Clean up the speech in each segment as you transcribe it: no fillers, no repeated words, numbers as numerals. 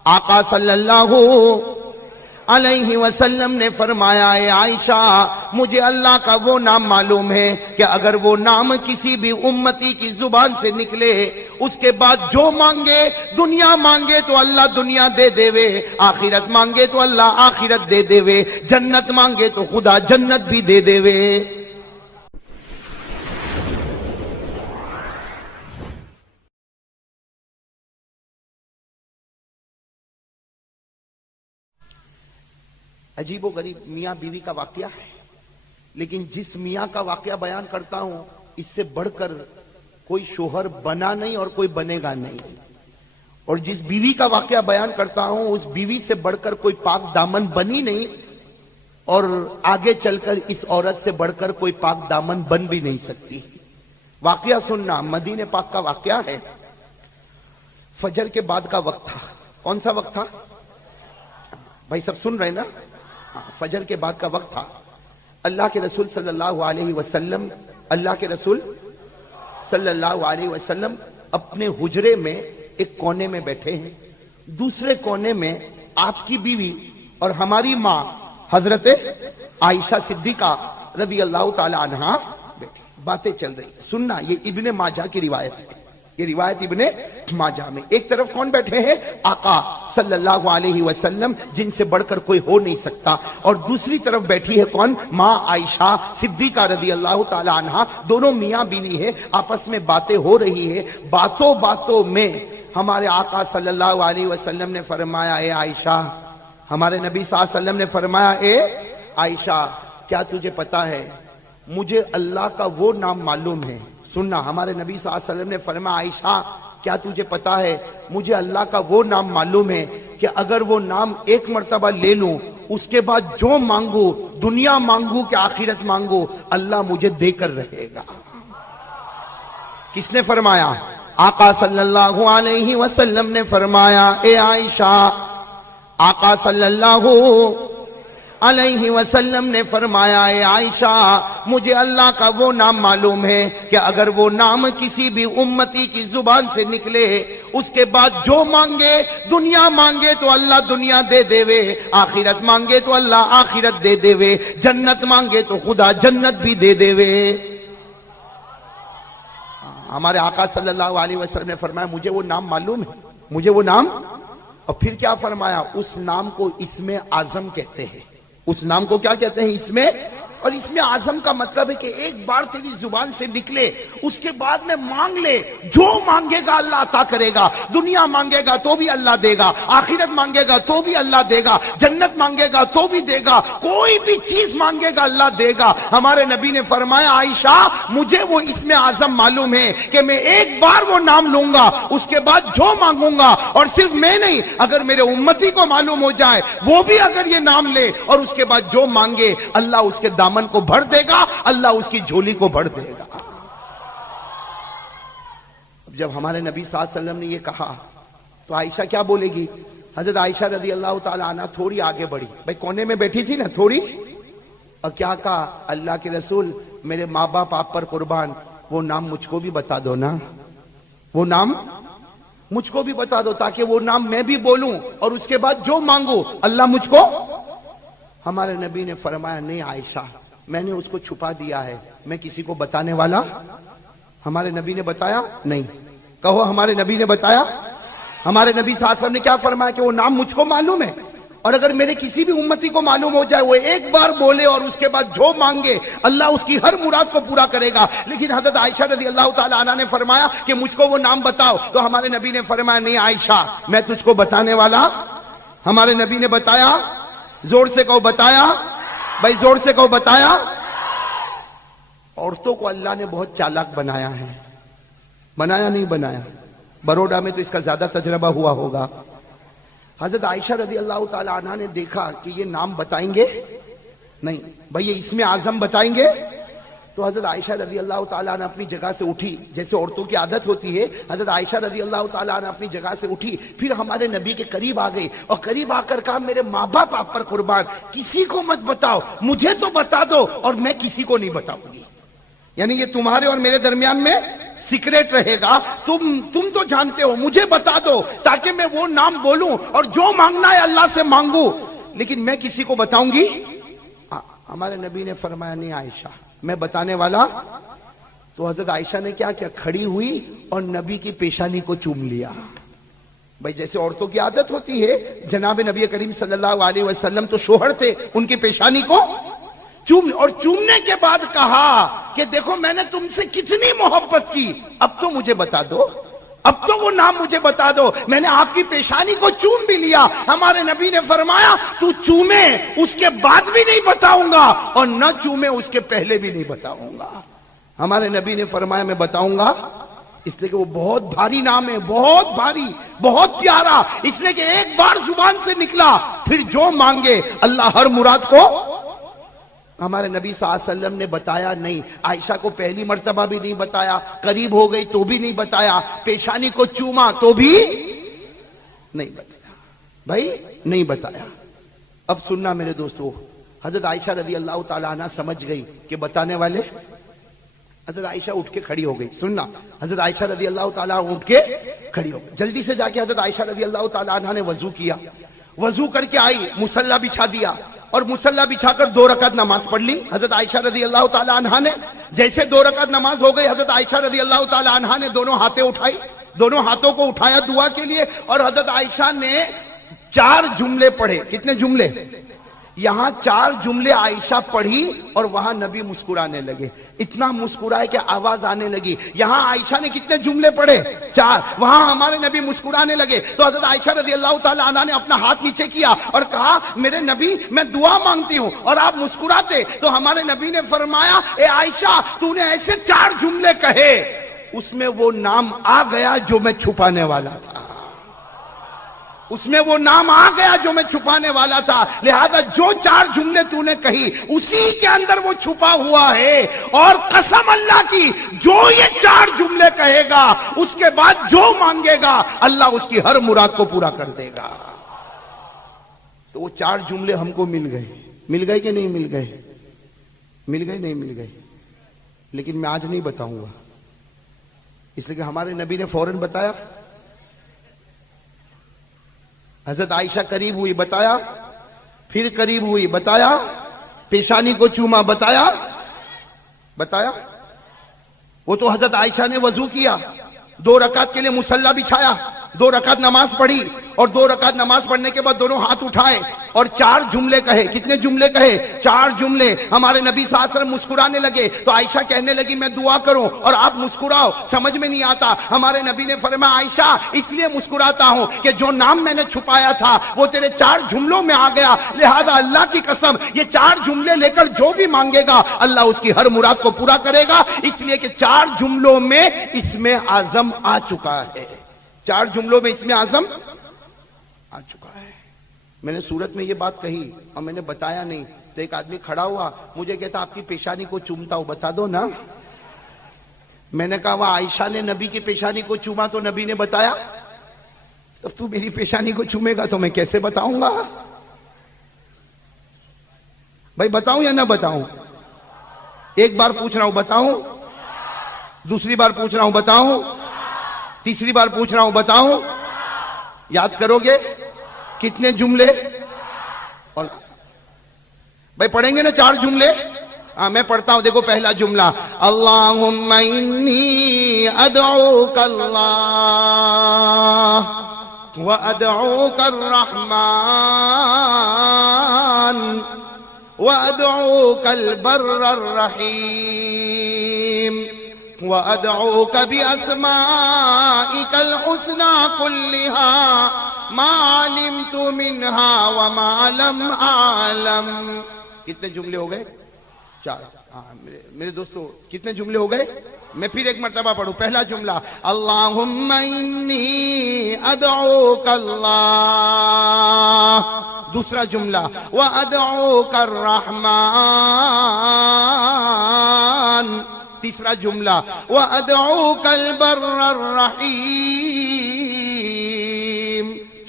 آقا صلی اللہ علیہ وسلم نے فرمایا اے عائشہ مجھے اللہ کا وہ نام معلوم ہے کہ اگر وہ نام کسی بھی امتی کی زبان سے نکلے اس کے بعد جو مانگے دنیا مانگے تو اللہ دنیا دے دے وے، آخرت مانگے تو اللہ آخرت دے دے وے، جنت مانگے تو خدا جنت بھی دے دے وے۔ عجیب و غریب میاں بیوی کا واقعہ ہے، لیکن جس میاں کا واقعہ بیان کرتا ہوں اس سے بڑھ کر کوئی شوہر بنا نہیں اور کوئی بنے گا نہیں، اور جس بیوی کا واقعہ بیان کرتا ہوں اس بیوی سے بڑھ کر کوئی پاک دامن بنی نہیں، اور آگے چل کر اس عورت سے بڑھ کر کوئی پاک دامن بن بھی نہیں سکتی۔ واقعہ سننا، مدینہ پاک کا واقعہ ہے۔ فجر کے بعد کا وقت تھا۔ کون سا وقت تھا بھائی؟ سب سن رہے نا؟ فجر کے بعد کا وقت تھا۔ اللہ کے رسول صلی اللہ علیہ وسلم اپنے حجرے میں ایک کونے میں بیٹھے ہیں، دوسرے کونے میں آپ کی بیوی اور ہماری ماں حضرت عائشہ صدیقہ رضی اللہ تعالی عنہا بیٹھی، باتیں چل رہی۔ سننا، یہ ابن ماجہ کی روایت ہے، یہ روایت ابن ماجہ میں۔ ایک طرف کون بیٹھے ہیں؟ آقا صلی اللہ علیہ وسلم، جن سے بڑھ کر کوئی ہو نہیں سکتا، اور دوسری طرف بیٹھی ہے کون؟ ماں عائشہ صدیقہ رضی اللہ تعالی عنہا۔ دونوں میاں بیوی ہے، آپس میں باتیں ہو رہی ہے۔ باتوں میں ہمارے آقا صلی اللہ علیہ وسلم نے فرمایا اے عائشہ، ہمارے نبی صلی اللہ علیہ وسلم نے فرمایا اے عائشہ کیا تجھے پتا ہے مجھے اللہ کا وہ نام معلوم ہے۔ سننا، ہمارے نبی صلی اللہ علیہ وسلم نے فرمایا عائشہ کیا تجھے پتا ہے مجھے اللہ کا وہ نام معلوم ہے کہ اگر وہ نام ایک مرتبہ لے لوں اس کے بعد جو مانگو، دنیا مانگو کہ آخرت مانگو، اللہ مجھے دے کر رہے گا۔ کس نے فرمایا؟ آقا صلی اللہ علیہ وسلم نے فرمایا اے عائشہ، آقا صلی اللہ علیہ وسلم نے فرمایا اے عائشہ مجھے اللہ کا وہ نام معلوم ہے کہ اگر وہ نام کسی بھی امتی کی زبان سے نکلے اس کے بعد جو مانگے، دنیا مانگے تو اللہ دنیا دے دے وے، آخرت مانگے تو اللہ آخرت دے دے وے، جنت مانگے تو خدا جنت بھی دے دے وے۔ ہمارے آقا صلی اللہ علیہ وسلم نے فرمایا مجھے وہ نام معلوم ہے، مجھے وہ نام، اور پھر کیا فرمایا؟ اس نام کو اسم اعظم کہتے ہیں۔ اس نام کو کیا کہتے ہیں؟ اسم، اور اسم اعظم کا مطلب ہے کہ ایک بار تیری زبان سے نکلے اس کے بعد میں مانگ لے، جو مانگے گا اللہ عطا کرے گا، دنیا مانگے گا تو بھی اللہ دے گا، آخرت مانگے گا تو بھی اللہ دے گا، جنت مانگے گا تو بھی دے گا، کوئی بھی چیز مانگے گا اللہ دے گا۔ ہمارے نبی نے فرمایا عائشہ مجھے وہ اسم اعظم معلوم ہے کہ میں ایک بار وہ نام لوں گا اس کے بعد جو مانگوں گا، اور صرف میں نہیں اگر میرے امتی کو معلوم ہو جائے وہ بھی اگر یہ نام لے اور اس کے بعد جو مانگے اللہ اس کے دامن کو بھر دے گا، اللہ اس کی جھولی کو بھر دے گا۔ جب ہمارے نبی صلی اللہ علیہ وسلم نے یہ کہا تو عائشہ کیا بولے گی؟ حضرت عائشہ رضی اللہ تعالی عنہ تھوڑی آگے بڑھی، بھائی کونے میں بیٹھی تھی نا تھوڑی، اور کیا کہا؟ اللہ کے رسول میرے ماں باپ آپ پر قربان، وہ نام مجھ کو بھی بتا دو نا، وہ نام مجھ کو بھی بتا دو تاکہ وہ نام میں بھی بولوں اور اس کے بعد جو مانگو اللہ مجھ کو۔ ہمارے نبی نے فرمایا نہیں عائشہ میں نے اس کو چھپا دیا ہے، میں کسی کو بتانے والا۔ ہمارے نبی نے بتایا نہیں، کہو ہمارے نبی نے بتایا۔ ہمارے نبی صلی اللہ علیہ وسلم نے کیا فرمایا کہ وہ نام مجھ کو معلوم ہے، اور اگر میرے کسی بھی امتی کو معلوم ہو جائے وہ ایک بار بولے اور اس کے بعد جو مانگے اللہ اس کی ہر مراد کو پورا کرے گا۔ لیکن حضرت عائشہ رضی اللہ تعالی عنہ نے فرمایا کہ مجھ کو وہ نام بتاؤ، تو ہمارے نبی نے فرمایا نہیں عائشہ میں تجھ کو بتانے والا۔ ہمارے نبی نے بتایا، زور سے کہو بتایا، بھائی زور سے کہو بتایا۔ عورتوں کو اللہ نے بہت چالاک بنایا ہے، بنایا نہیں بنایا؟ بروڈا میں تو اس کا زیادہ تجربہ ہوا ہوگا۔ حضرت عائشہ رضی اللہ تعالی عنہ نے دیکھا کہ یہ نام بتائیں گے نہیں، بھئی یہ اسم اعظم بتائیں گے، تو حضرت عائشہ رضی اللہ تعالیٰ عنہ اپنی جگہ سے اٹھی، جیسے عورتوں کی عادت ہوتی ہے، حضرت عائشہ رضی اللہ تعالیٰ عنہ اپنی جگہ سے اٹھی، پھر ہمارے نبی کے قریب آ گئی اور قریب آ کر کہا میرے ماں باپ آپ پر قربان، کسی کو مت بتاؤ، مجھے تو بتا دو اور میں کسی کو نہیں بتاؤں گی۔ یعنی یہ تمہارے اور میرے درمیان میں سیکریٹ رہے گا. تم تو جانتے ہو, مجھے بتا دو تاکہ میں وہ نام بولوں اور جو مانگنا ہے اللہ سے مانگوں, لیکن میں کسی کو بتاؤں گی. ہمارے نبی نے فرمایا نہیں عائشہ, میں بتانے والا. تو حضرت عائشہ نے کیا کیا, کھڑی ہوئی اور نبی کی پیشانی کو چوم لیا. بھائی جیسے عورتوں کی عادت ہوتی ہے, جناب نبی کریم صلی اللہ علیہ وسلم تو شوہر تھے, ان کی پیشانی کو چوم, اور چومنے کے بعد کہا کہ دیکھو میں نے تم سے کتنی محبت کی, اب تو مجھے بتا دو, اب تو وہ نام مجھے بتا دو, میں نے آپ کی پیشانی کو چوم بھی لیا. ہمارے نبی نے فرمایا تو چومے اس کے بعد بھی نہیں بتاؤں گا, اور نہ چومے اس کے پہلے بھی نہیں بتاؤں گا. ہمارے نبی نے فرمایا میں بتاؤں گا, اس لیے کہ وہ بہت بھاری نام ہے, بہت بھاری, بہت پیارا, اس لیے کہ ایک بار زبان سے نکلا پھر جو مانگے اللہ ہر مراد کو. ہمارے نبی صلی اللہ علیہ وسلم نے بتایا نہیں. عائشہ کو پہلی مرتبہ بھی نہیں بتایا, قریب ہو گئی تو بھی نہیں بتایا, پیشانی کو چوما تو بھی نہیں بتایا. بھائی نہیں بتایا. اب سننا میرے دوستو, حضرت عائشہ رضی اللہ تعالیٰ عنہ سمجھ گئی کہ بتانے والے. حضرت عائشہ اٹھ کے کھڑی ہو گئی. سننا, حضرت عائشہ رضی اللہ تعالیٰ اٹھ کے کھڑی ہو گئی. جلدی سے جا کے حضرت عائشہ رضی اللہ تعالیٰ عنہ نے وضو کیا. وضو کر کے آئی, مصلی بچھا دیا, اور مصلی بچھا کر 2 رکعت نماز پڑھ لی. حضرت عائشہ رضی اللہ تعالیٰ عنہ نے جیسے 2 رکعت نماز ہو گئی, حضرت عائشہ رضی اللہ تعالیٰ عنہ نے دونوں ہاتھیں اٹھائی, دونوں ہاتھوں کو اٹھایا دعا کے لیے, اور حضرت عائشہ نے 4 جملے پڑھے. کتنے جملے؟ یہاں 4 جملے عائشہ پڑھی اور وہاں نبی مسکرانے لگے. اتنا مسکرائے کہ آواز آنے لگی. یہاں عائشہ نے کتنے جملے پڑھے؟ 4. وہاں ہمارے نبی مسکرانے لگے. تو حضرت عائشہ رضی اللہ تعالیٰ عنہ نے اپنا ہاتھ نیچے کیا اور کہا میرے نبی میں دعا مانگتی ہوں اور آپ مسکراتے. تو ہمارے نبی نے فرمایا اے عائشہ تو نے ایسے 4 جملے کہے, اس میں وہ نام آ گیا جو میں چھپانے والا تھا, اس میں وہ نام آ گیا جو میں چھپانے والا تھا. لہذا جو 4 جملے تو نے کہی اسی کے اندر وہ چھپا ہوا ہے, اور قسم اللہ کی جو یہ 4 جملے کہے گا اس کے بعد جو مانگے گا اللہ اس کی ہر مراد کو پورا کر دے گا. تو وہ 4 جملے ہم کو مل گئے. مل گئے کہ نہیں مل گئے؟ مل گئے نہیں مل گئے. لیکن میں آج نہیں بتاؤں گا, اس لیے کہ ہمارے نبی نے فوراً بتایا. حضرت عائشہ قریب ہوئی, بتایا, پھر قریب ہوئی, بتایا, پیشانی کو چوما, بتایا, بتایا. وہ تو حضرت عائشہ نے وضو کیا, 2 رکعت کے لیے مصلی بچھایا, 2 رکعت نماز پڑھی, اور 2 رکعت نماز پڑھنے کے بعد دونوں ہاتھ اٹھائے اور 4 جملے کہے. کتنے جملے کہے؟ 4 جملے. ہمارے نبی صلی اللہ علیہ وسلم مسکرانے لگے. تو عائشہ کہنے لگی میں دعا کروں اور آپ مسکراؤ, سمجھ میں نہیں آتا. ہمارے نبی نے فرمایا عائشہ اس لیے مسکراتا ہوں کہ جو نام میں نے چھپایا تھا وہ تیرے 4 جملوں میں آ گیا. لہذا اللہ کی قسم یہ 4 جملے لے کر جو بھی مانگے گا اللہ اس کی ہر مراد کو پورا کرے گا, اس لیے کہ 4 جملوں میں اسم اعظم آ چکا ہے. 4 جملوں میں اسم اعظم آ چکا ہے. میں نے صورت میں یہ بات کہی اور میں نے بتایا نہیں. تو ایک آدمی کھڑا ہوا, مجھے کہتا آپ کی پیشانی کو چومتا ہوں, بتا دو نا. میں نے کہا وہ عائشہ نے نبی کی پیشانی کو چوما تو نبی نے بتایا, اب تو میری پیشانی کو چومے گا تو میں کیسے بتاؤں گا؟ بھائی بتاؤں یا نہ بتاؤں؟ ایک بار پوچھ رہا ہوں, بتاؤں؟ دوسری بار پوچھ رہا ہوں, بتاؤں؟ تیسری بار پوچھ رہا ہوں, بتاؤں؟ یاد کرو گے کتنے جملے؟ اور بھائی پڑھیں گے نا 4 جملے. میں پڑھتا ہوں, دیکھو پہلا جملہ اللہم انی ادعوک اللہ وادعوک الرحمن وادعوک البر الرحیم وادعوک باسمائک الحسنى كلها ما علمت منها وما لم اعلم. کتنے جملے ہو گئے؟ 4. میرے دوستو کتنے جملے ہو گئے؟ میں پھر ایک مرتبہ پڑھوں. پہلا جملہ اللہم انی ادعوک اللہ. دوسرا جملہ وادعوک الرحمن. تیسرا جملہ وادعوک البر الرحیم.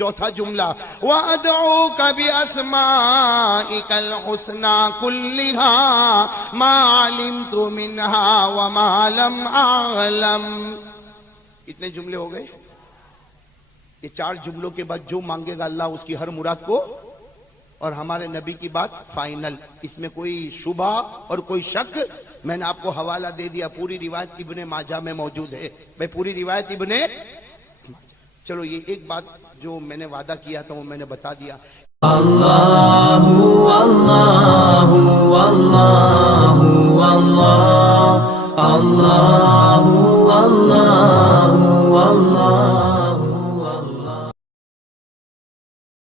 چوتھا جملہ وَأَدْعُوكَ بِأَسْمَائِكَ الْحُسْنَى كُلِّهَا مَا عَلِمْتُ مِنْهَا وَمَا لَمْ أَعْلَمْ. اتنے جملے ہو گئے. یہ 4 جملوں کے بعد جو مانگے گا اللہ اس کی ہر مراد کو، اور ہمارے نبی کی بات فائنل، اس میں کوئی شبہ اور کوئی شک. میں نے آپ کو حوالہ دے دیا، پوری روایت ابن ماجہ میں موجود ہے. میں پوری روایت ابن، چلو یہ ایک بات جو میں نے وعدہ کیا تھا وہ میں نے بتا دیا. اللہ اللہ اللہ اللہ اللہ اللہ